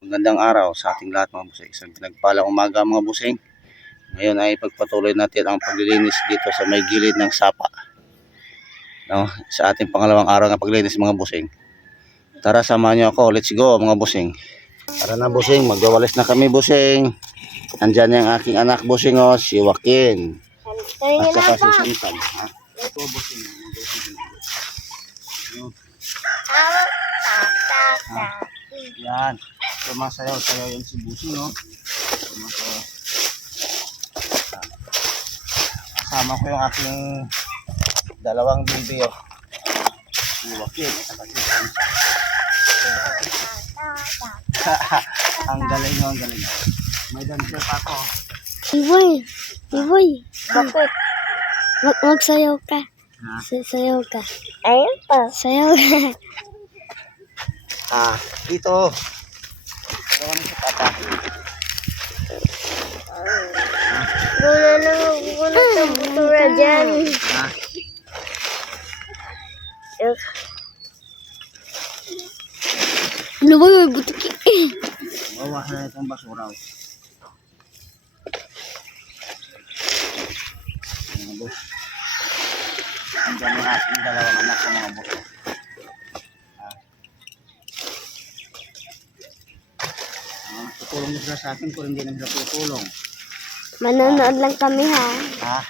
Magandang araw sa ating lahat mga busing. Isang pinagpalang umaga mga busing. Ngayon ay pagpatuloy natin ang paglilinis dito sa may gilid ng sapa. No? Sa ating pangalawang araw ng paglilinis mga busing. Tara, samahan niyo ako. Let's go mga busing. Tara na busing, magwawalis na kami busing. Andyan yung aking anak busing o, si Joaquin. At saka si Sintan. Ito busing. Yan. Sumasayaw-sayaw yan si Busing, no? Sumasayaw. Kasama ko yung aking dalawang bibi, oh. Si Joaquin, at saka si Sintan. Ang galing, ang galing. May dancer pa ako. Iboy, bakit? Magsayaw ka. Sayaw ka. Ayun pa. Sayaw ka. Dito. Sayaw ni si Papa. Wala na magbubulat ng butura dyan. Ano ba yung butik? Bawa na itong basura. Mga boss. Andiyan yung aking dalawang anak ko mga boss. Tutulong nila sa akin kung hindi nila tutulong. Manonood lang kami ha.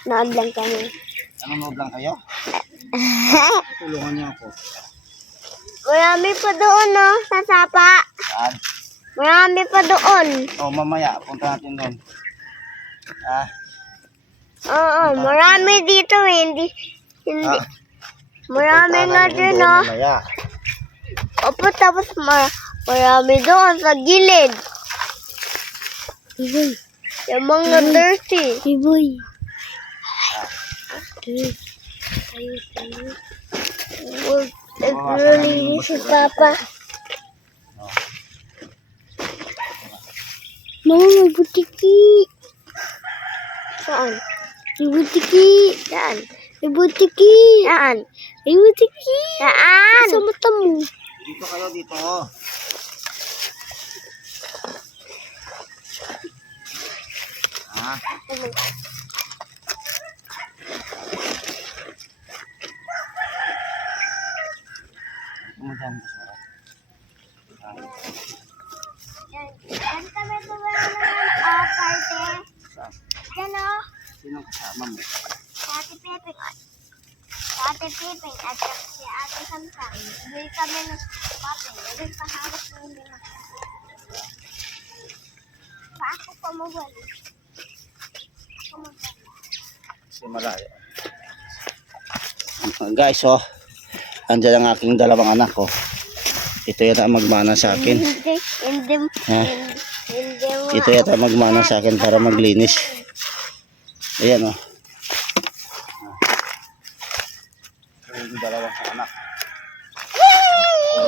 Nood lang kami. Nanonood lang kayo? Tulungan niyo ako. Marami pa doon no, sa sapa. Saan? Marami pa doon. Mamaya, punta natin doon. Oo, marami dito hindi. Marami nga din no. Mamaya. Opo, tapos marami doon sa gilid. Iboy. Yung mga dirty. Iboy. Naglilinis si Papa. Mama, may butiki. Saan? May butiki. Saan? May butiki. Saan? May butiki. Saan? Sa mata mo. Dito kayo, dito. Yan kami tuwala ng party. Yan o. Sinong kasama mo? Si Ate Pepeng. Si Ate Pepeng at si Ate Samsam. Bili kami ng papel. Doon paharap ng lima. Paako pa mo bali. Kasi malayo. Guys, oh. Andiyan ang aking dalawang anak, oh. Ito yata magmana sa akin. Hindi mo. Ito yata magmana sa akin para maglinis. Ayan, oh. Yung dalawang anak.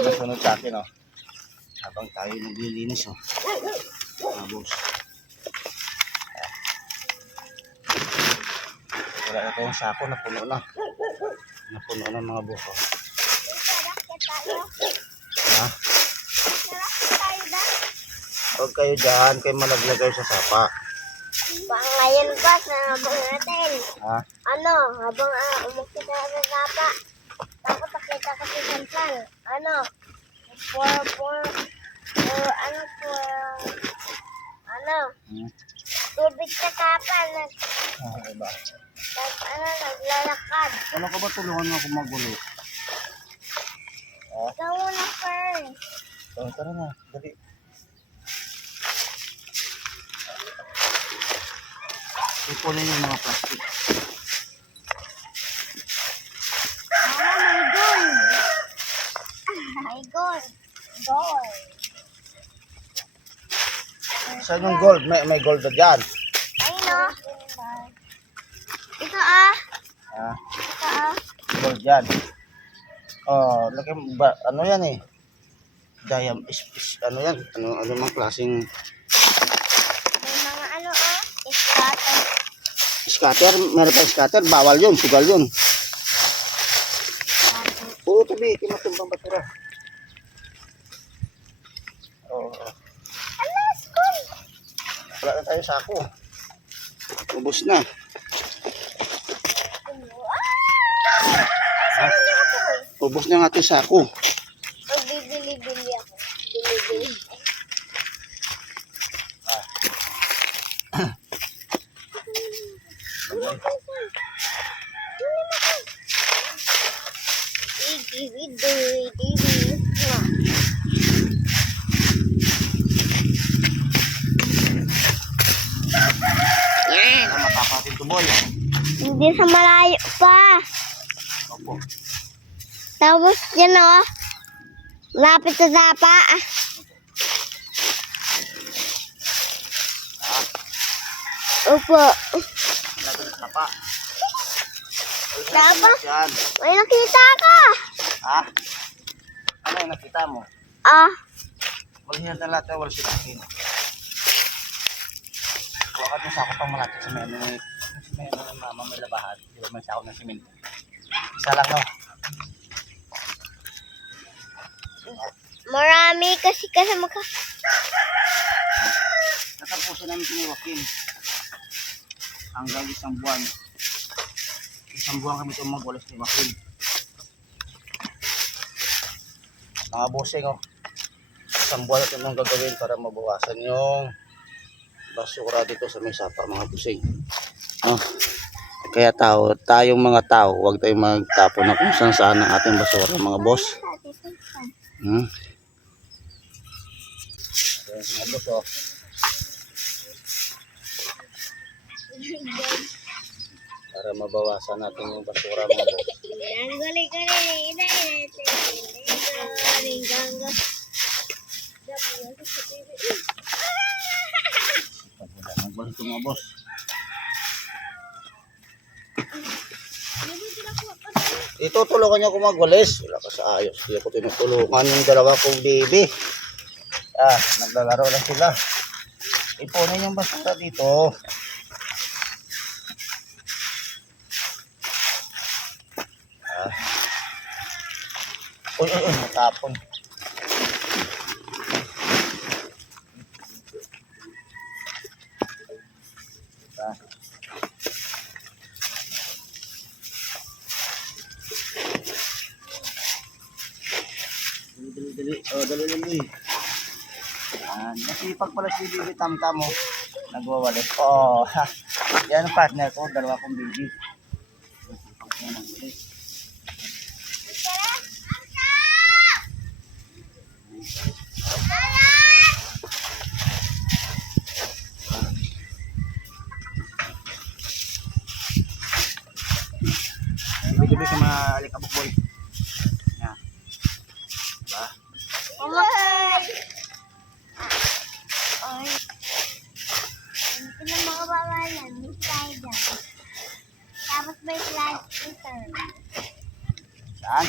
Nasunod sa akin, oh. Habang tayo naglilinis, oh. Boss. Wala na itong sako, napuno na. Napuno na mga boss, oh. Huwag kayo dyan, kayo malaglag kayo sa sapa. Ngayon ba, habang natin. Ano, habang umakit na sa sapa. Tapos nakita ko si Central. Tubig sa sapa. Diba? Naglalakad. Ano ka ba tulungan mo ako magulo? Ikaw muna first. Tara na, dali. Ipunin yung mga plastic. Mama, may gold. May gold. Gold. Saan yung gold? May gold na dyan. Ayun o. Ito Gold dyan. Oh, laki ba, ano yan eh? Ano yan? Ano mang klaseng may mga scatter. scatter? Meron pa scatter? Bawal yun, sugal yun. Oo, tabi, kinatumbang basura. Oo. Wala na tayo sako. Ubus na. Ubus na ang ating sako. Bibili-bili ako. Bili-bili. Yan. Matapatin to boy. Hindi sa malayo pa. Opo. Tapos yan o. Lapit sa sapa. Opo. Lagi na sapa. Sapa? Yan. May nakita ka. Ha? Ano yung nakita mo? Ah. Wala na lahat. Wala sila akin. Huwag ka sa ako pang malapit sa may ano ng mama may labahan. Di ba may sako ng simento? Isa lang no? Marami kasi kasama ka. Natapusin namin si Joaquin. Hanggang isang buwan. Isang buwan kami itong magwalas ni Joaquin. Mga bossing oh. Isang buwan ito nang gagawin para mabawasan yung basura dito sa may sapa mga bossing. Oh. Kaya tayong mga tao, huwag tayong magtapon ng kung saan saan ang ating basura mga boss. Ayan mga boss oh. Para mabawasan natin yung basura mga boss. Magwalis ito mga boss. Itutulungan niya ako magwalis. Wala ka sa ayos. Hindi ako tinutulungan yung dalawa kong baby. Ah, naglalaro lang sila. Ipunin yung basura dito. Ah. Uy, matapon. Ah. Dali. Oh, dali lang mo eh. Nasipag pala si Bibi Tamtam mo. Nagwawalit. Oh, ha. Yan ang partner ko. Dalawa kong baby. Nasipag ko nagwalit. Bibi sa mga alikabok boy. Yan. Diba? Ito na mga bawalan. May tayo dyan. Tapos may flash return. Saan?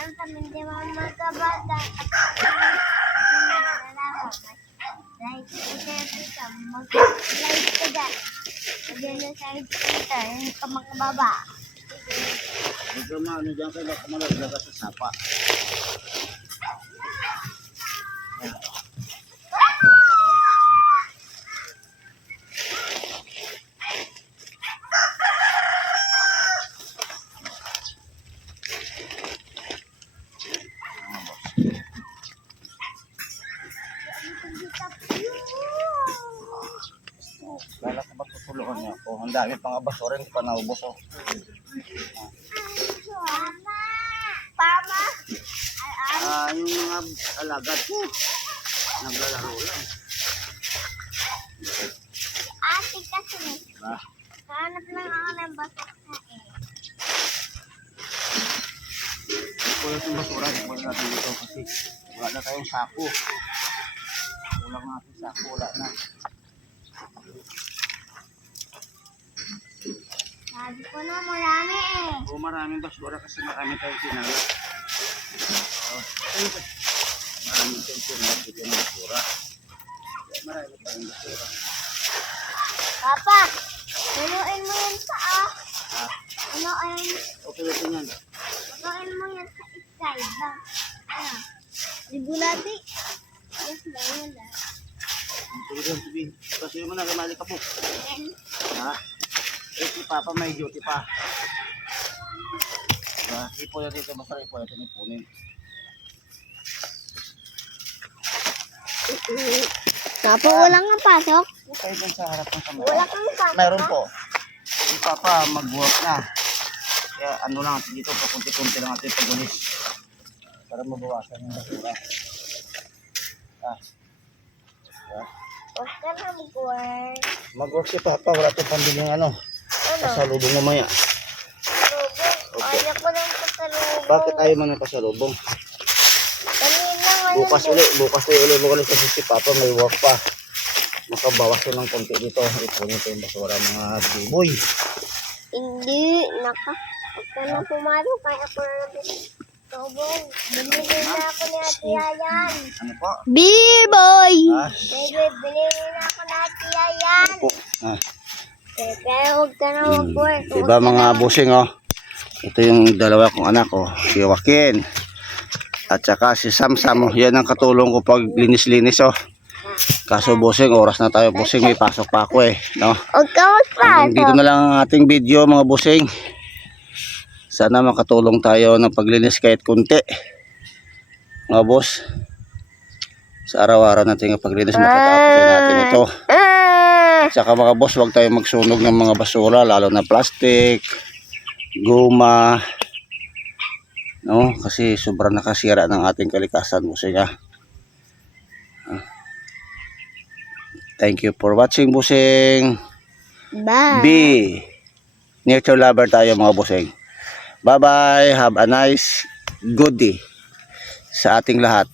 Ang kami di magkabata. Like, ito mag-like ka dyan. Pwede na sa ito. Hindi ka makababa. Ito ano dyan kayo baka malaglaga sa sapa. Lala ko ba tutulungan niya ako? Ang dami pang basura hindi pa naubos oh. Pama! Yung mga alagad ko, naglalaro lang. Ate kasi, Diba? hanap lang ako ng basak na eh. Kuya yung basura, kuya natin dito kasi wala na tayong sako. Kulang natin sako, wala na. Sabi ko na marami eh. O maraming basura kasi marami tayong sinala. Maraming tayong sinala dito ng basura. Marami tayong basura. Papa, haluin mo yan sa Ha? haluin Okay ito yan. mo yan sa side lang. Ano? Libulati. Yes, ba yan lang. Sabihin. Kasi mo na, kamali ka po. Ha? Eh, si Papa may duty pa. Diba? Ipo yan dito, masarap ipo yan, ipunin. Papa, wala nga pasok. Kayo dyan sa harap ng kamera. Wala kang pasok. Meron po. Si Papa mag-work na. Kaya ano lang dito, pakunti-kunti lang natin pag-ulis. Para mabawasan yung basura. Ah. Yeah. Huwag ka na mag-work. Mag-work si Papa, wala ito pambili ng ano. Pasalubong mamaya. Pasalubong? Ayaw ko lang pasalubong. Bakit ayaw mo ng pasalubong? Kanina nga Bukas ulit kasi si Papa may work pa. Makabawas ko ng konti dito. Ipunin ko yung basura mga biboy. Hindi, naka. Huwag ka na pumalo, kaya ako na pasalubong. Binili na ako ni Ate Yayan. Ano po? B-boy! Ah, Binili na ako ni Ate Yayan. po. Ah. Kaya huwag ka na mag-work. Diba mga busing oh. Ito yung dalawa kong anak oh. Si Joaquin. At saka si Samsam oh. Yan ang katulong ko pag linis-linis oh. Kaso busing, oras na tayo busing. May pasok pa ako eh. No? Huwag ka Hanggang dito magpasok. na lang ang ating video mga busing. Sana makatulong tayo ng paglinis kahit kunti. Mga boss. Sa araw-araw natin ang paglinis makatapos natin ito. At saka mga boss, huwag tayo magsunog ng mga basura, lalo na plastic, guma, no? Kasi sobrang nakasira ng ating kalikasan, busing ha. Thank you for watching, busing. Bye. B. Nature lover tayo mga busing. Bye bye, have a nice good day sa ating lahat.